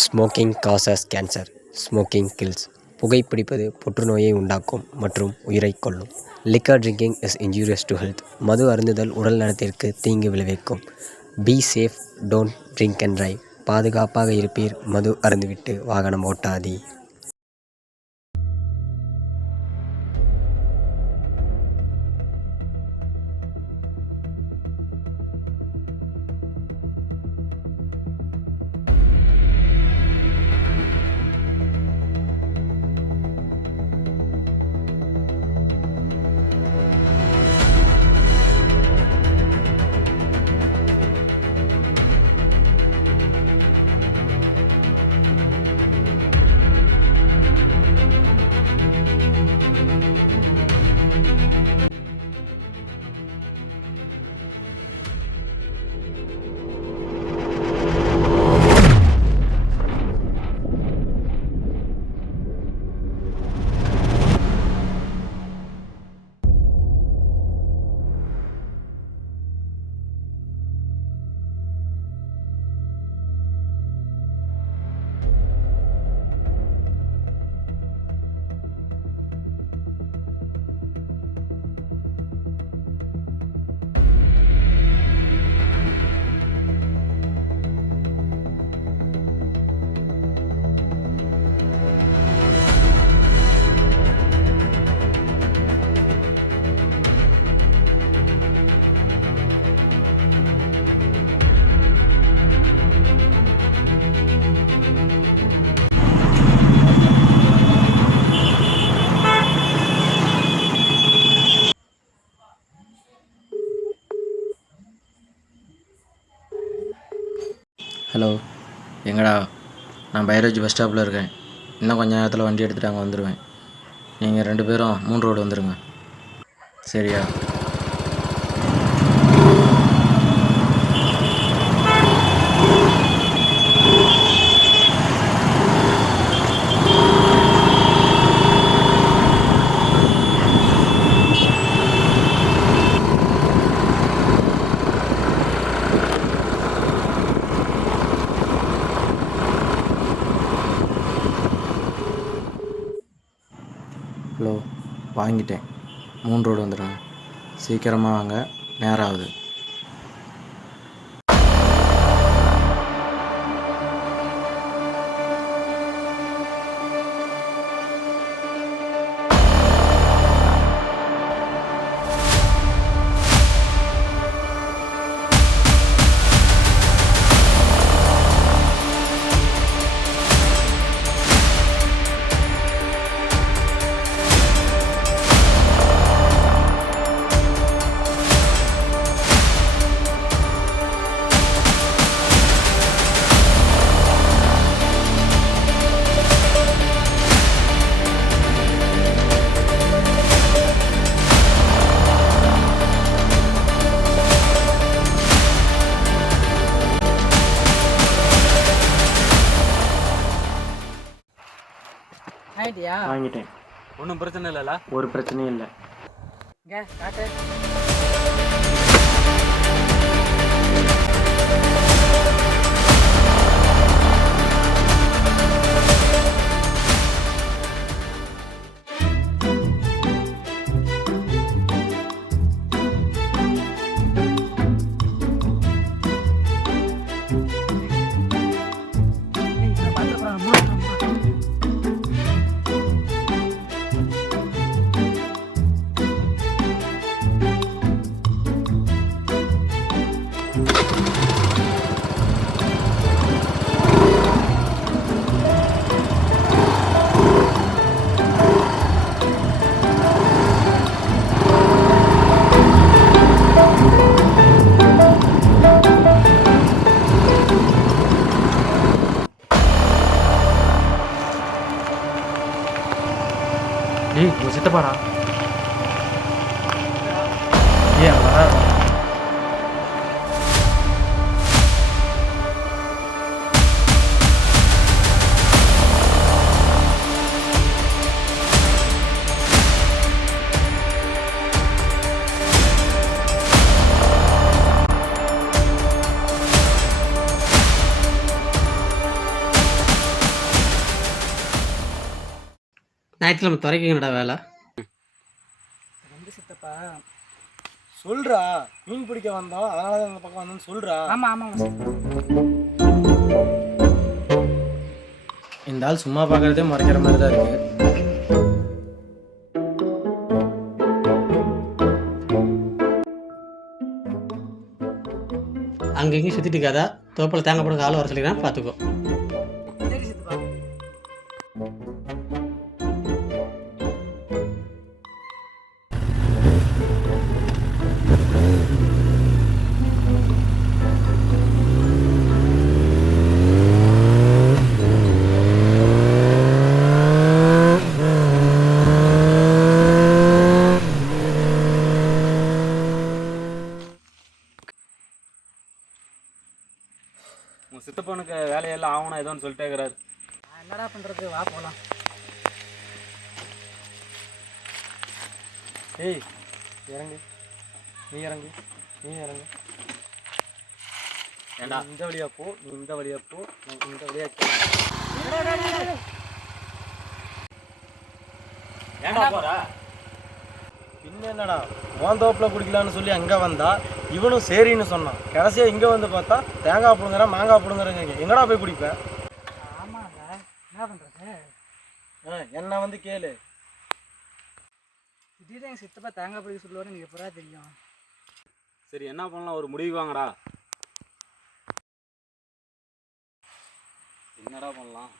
Smoking causes cancer. Smoking kills. புகைப்பிடிப்பது புற்றுநோயை உண்டாக்கும் மற்றும் உயிரைக் கொல்லும். Liquor drinking is injurious to health. மது அருந்துதல் உடல் நலத்திற்கு தீங்கு விளைவிக்கும். Be safe, don't drink and drive. பாதுகாப்பாக இருப்பீர், மது அருந்திவிட்டு வாகனம் ஓட்டாதீர். ஹலோ, எங்கடா? நான் பைரோஜி பஸ் ஸ்டாப்பில் இருக்கேன். இன்னும் கொஞ்சம் நேரத்தில் வண்டி எடுத்துகிட்டு அங்கே வந்துடுவேன். நீங்கள் 2 பேரும் 3 ரோடு வந்துடுங்க, சரியா? ஹலோ, வாங்கிட்டேன். 3 ரோடு வந்துடுங்க, சீக்கிரமாக வாங்க, நேரம் ஆகுது. வாங்கிட்டேன். ஒன்றும் பிரச்சனை இல்லைல்ல? ஒரு பிரச்சனையும் இல்லை. காட்டு. டேய், உங்க சித்தப்பாடா. ஏன் வராது? ஞாயிற்றுக்கிழமை துறைக்குங்கடா வேலை. வந்து சித்தப்பா. சொல்றா, மீன் பிடிக்க வந்தோம், அதனால தான் இந்த பக்கம் வந்தோம்னு சொல்றா. ஆமாம் ஆமாம் இந்த ஆள் சும்மா பார்க்குறதே முறைக்கிற மாதிரி தான் இருக்குது. அங்கே இங்கேயும் சுற்றிட்டு இருக்காதா, தோப்பில் தேங்காய் போடுங்க ஆள் வர சொல்லிக்கிறேன், பார்த்துக்கோ. சரி சித்தப்பா. உங்கள் சித்தப்பனுக்கு வேலையெல்லாம் ஆகணும் ஏதோன்னு சொல்லிட்டே இருக்கிறாரு. என்னடா பண்ணுறது, வா போகலாம். ஏய் இறங்கு, நீ இறங்கு, நீ இறங்கு. ஏண்டா நீ இந்த வழியா போ, நீ இந்த வழியா போ, நான் இந்த வழியா ஏண்டா போறா? பின்ன என்னடா, உன் தோப்பில் குடிக்கலான்னு சொல்லி அங்கே வந்தா இவனும் சரின்னு சொன்னான். கடைசியாக இங்கே வந்து பார்த்தா தேங்காய் பிடுங்குற மாங்காய் பிடுங்குறங்க, எங்கடா போய் குடிப்பேன்? ஆமாங்க, என்ன பண்ணுறது? என்ன வந்து கேளு. திடீர்னு எங்கள் சித்தப்பா தேங்காய் பிடிக்க சொல்லுவாரு, எனக்கு எப்படா தெரியும்? சரி என்ன பண்ணலாம், ஒரு முடிவு வாங்கடா. என்னடா பண்ணலாம்?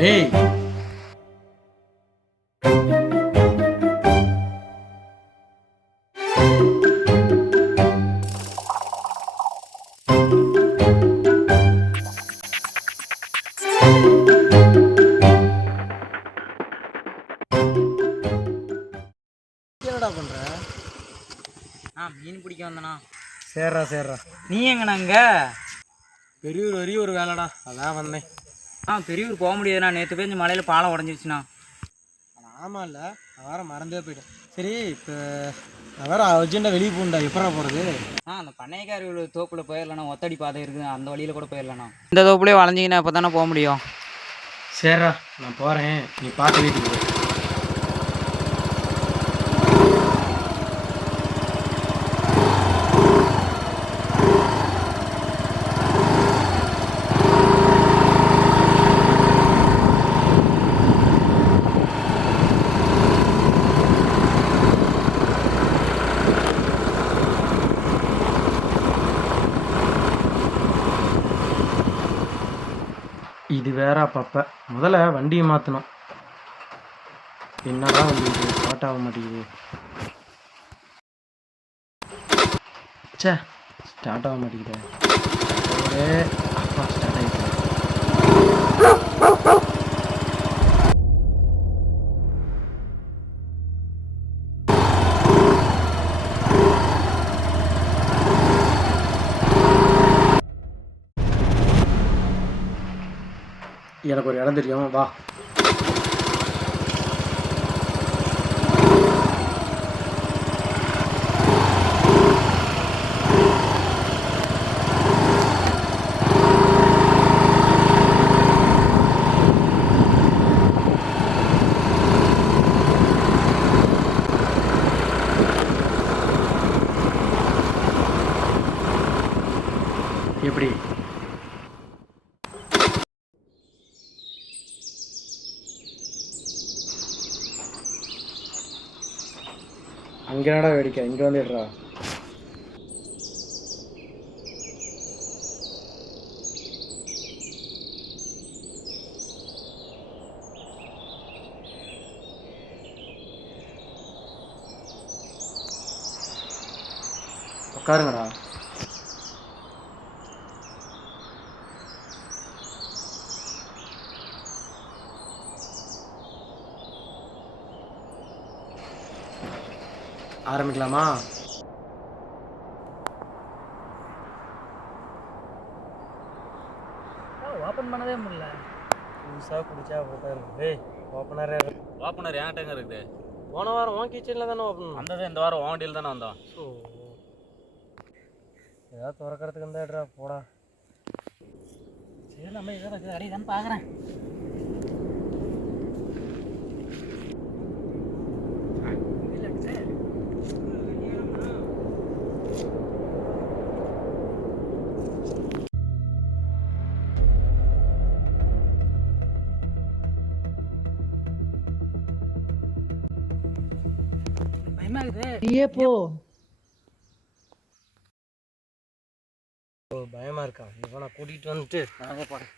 டேய், என்னடா பண்ற? மீன் பிடிக்க வந்தனா. சேர்றா சேர்றா. நீ எங்கண்ணாங்க? பெரியூர் வரையும் ஒரு வேலைடா, அதான் வந்தேன். பெரியூர் போக முடியாதுண்ணா, நேற்று பேஞ்சு மலையில் பாலம் உடஞ்சிருச்சுண்ணா. ஆமாம் இல்லை, நான் வேறு மறந்தே போயிட்டேன். சரி, இப்போ நான் வேறு அர்ஜென்ட்டாக வெளியே போகணுண்டா, எப்படா போகிறது? அந்த பண்ணைக்காரி தோப்பில் போயிடலண்ணா, ஒத்தடி பாதை இருக்குது, அந்த வழியில் கூட போயிடலண்ணா. இந்த தோப்புலேயே வளைஞ்சிங்கன்னா இப்போ தானே போக முடியும். சரிடா நான் போகிறேன், நீ பார்த்து வீட்டுக்கு போ. இது வேற அப்பப்போ முதல்ல வண்டியை மாற்றணும். என்னடா வண்டி இது ஸ்டார்ட் ஆக மாட்டேங்குது. சே, ஸ்டார்ட் ஆக மாட்டேங்குது. அப்பா ஸ்டார்ட் ஆகிடுச்சு. எனக்கு ஒரு இடம் தெரியும், வா. எப்படி? அங்கே என்னடா வேடிக்கை, இங்கே வந்துடுறா. உட்காருங்கடா. ஆரம்பிக்கலாமா? புதுசாக குடிச்சா அப்படி தான் இருக்கும். டேய் ஓப்பனரே ஓப்பனர் என்கிட்டங்க இருக்குது. போன வாரம் உன் கிச்சனில் தானே ஓப்பன் வந்தது இந்த வாரம் வாண்டியில் தானே வந்தோம். ஸோ ஏதாவது திறக்கிறதுக்கு இருந்தா போடா. சரி நம்ம இதை வச்சு அடிதான்னு பார்க்குறேன். பயமா இருக்கா? இவனை கூட்டிகிட்டு வந்துட்டு நானே போறேன்.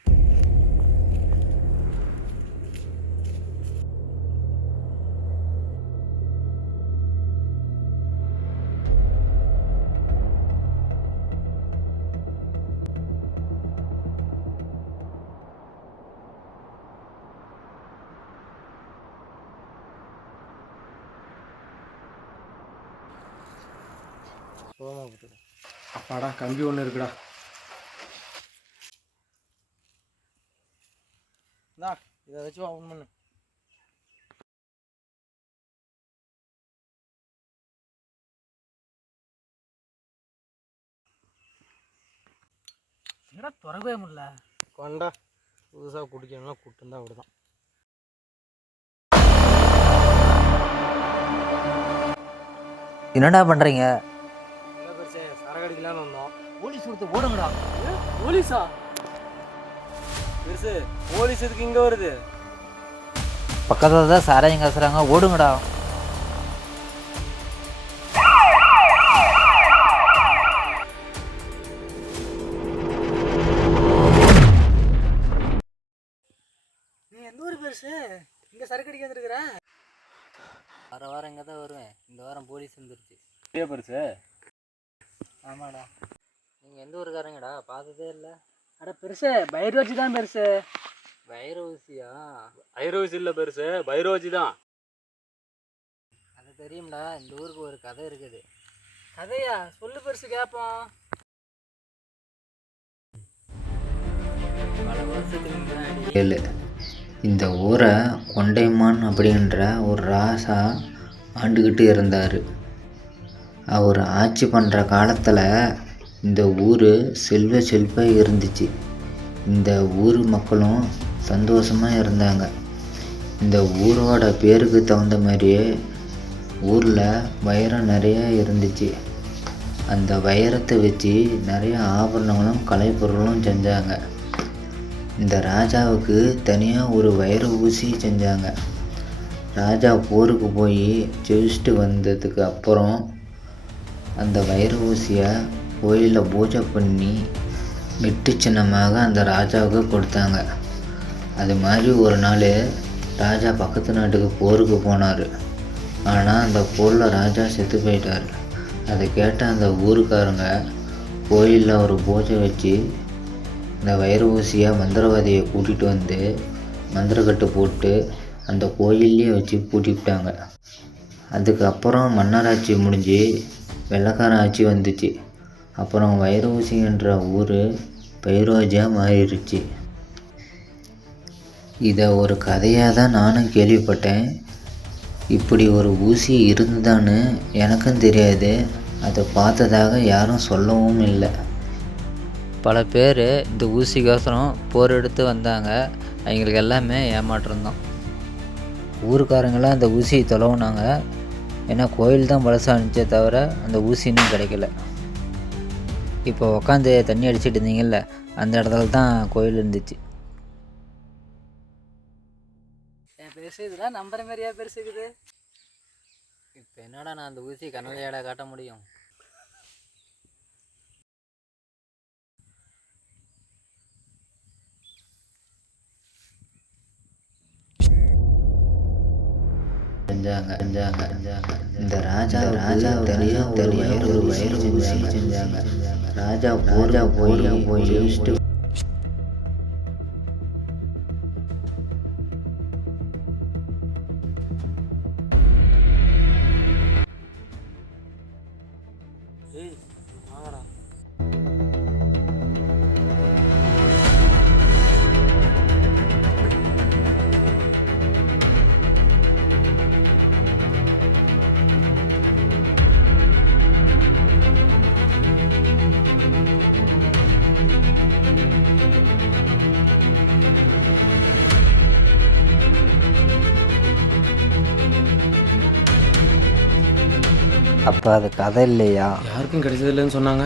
சோமா போட்டு அப்பாடா கம்பி ஒன்று இருக்குடா. இந்தா இதை வச்சு ஓப்பன் பண்ணு. என்னடா திறக்கவே முடியல. கொண்டா புதுசாக குடிக்கணும்னா கூப்பிட்டு அப்படி தான். என்னடா பண்ணுறீங்க? இல்லை பெருசே சரக்கு அடிக்கலான்னு வந்தோம். போலீஸ் கொடுத்து ஓடுங்கடா. போலீஸா? பெருசு போலீஸ் எதுக்கு இங்கே வருது? பக்கத்தில் தான் சாராயம் காசுறாங்க, ஓடுங்கடா. நீ எந்த ஊர் பெருசு? இங்கே சரக்கு அடிக்க வந்துருக்குற? வாரம் இங்கே தான் வருவேன். இந்த வாரம் போலீஸ் வந்துருச்சு. பெருசு ஆமாடா. நீங்கள் எந்த ஊருக்காரங்கடா? பார்த்ததே இல்லை. அட பெருசு பைரோஜி தான் பெருசு. வைர ஊசியா? ஐரோஜி இல்லை பெருசு, பைரோஜி தான். அது தெரியும்டா. இந்த ஊருக்கு ஒரு கதை இருக்குது. கதையா? சொல்லு பெருசு கேட்போம். பல வருஷத்துக்கு முன்னாடி இந்த ஊரை கொண்டைமான் அப்படின்ற ஒரு ராசா ஆண்டுக்கிட்டு இருந்தார். அவர் ஆட்சி பண்ணுற காலத்தில் இந்த ஊர் செல்வ இருந்துச்சு. இந்த ஊர் மக்களும் சந்தோஷமாக இருந்தாங்க. இந்த ஊரோட பேருக்கு தகுந்த மாதிரியே ஊரில் வைரம் நிறைய இருந்துச்சு. அந்த வைரத்தை வச்சு நிறைய ஆபரணங்களும் கலைப்பொருளும் செஞ்சாங்க. இந்த ராஜாவுக்கு தனியாக ஒரு வைர ஊசி செஞ்சாங்க. ராஜா போருக்கு போய் ஜெயிச்சுட்டு வந்ததுக்கு அப்புறம் அந்த வைர ஊசியை கோயிலில் பூஜை பண்ணி வெட்டு சின்னமாக அந்த ராஜாவுக்கு கொடுத்தாங்க. அது மாதிரி ஒரு நாள் ராஜா பக்கத்து நாட்டுக்கு போருக்கு போனார். ஆனால் அந்த போரில் ராஜா செத்து போயிட்டார். அதை கேட்ட அந்த ஊருக்காரங்க கோயிலில் ஒரு பூஜை வச்சு இந்த வைர ஊசியை மந்திரவாதியை கூட்டிகிட்டு வந்து மந்திரக்கட்டு போட்டு அந்த கோயில்லையே வச்சு பூட்டிவிட்டாங்க. அதுக்கப்புறம் மன்னராட்சி முடிஞ்சு வெள்ளைக்கார ஆட்சி வந்துச்சு. அப்புறம் வைர ஊசின்ற ஊர் பைரோஜியாக மாறிடுச்சு. இதை ஒரு கதையாக தான் நானும் கேள்விப்பட்டேன். இப்படி ஒரு ஊசி இருந்ததான்னு எனக்கும் தெரியாது. அதை பார்த்ததாக யாரும் சொல்லவும் இல்லை. பல பேர் இந்த ஊசிக்கோசரம் போர் எடுத்து வந்தாங்க. அவங்களுக்கு எல்லாமே ஏமாற்றம்தான். ஊருக்காரங்களாம் அந்த ஊசியை தொலைவுனாங்க. ஏன்னா கோயில் தான் பழசாக இருந்துச்சே தவிர அந்த ஊசி இன்னும் கிடைக்கல. இப்போ உக்காந்து தண்ணி அடிச்சுட்டு இருந்தீங்கல்ல, அந்த இடத்துல தான் கோயில் இருந்துச்சு. என் பெருசு இதெல்லாம் நம்புற மாதிரியா பெருசு இருக்குது? இப்போ என்னடா நான் அந்த ஊசி கனவையாட காட்ட முடியும்? இந்த ராஜா தனியாக ஒரு வைர ஊசி செஞ்சாங்க. ராஜா போய் ஜெயிச்சுட்டு ஏய் வாங்கடா. அப்போ அது கதை இல்லையா? யாருக்கும் கிடைச்சதில்லைன்னு சொன்னாங்க.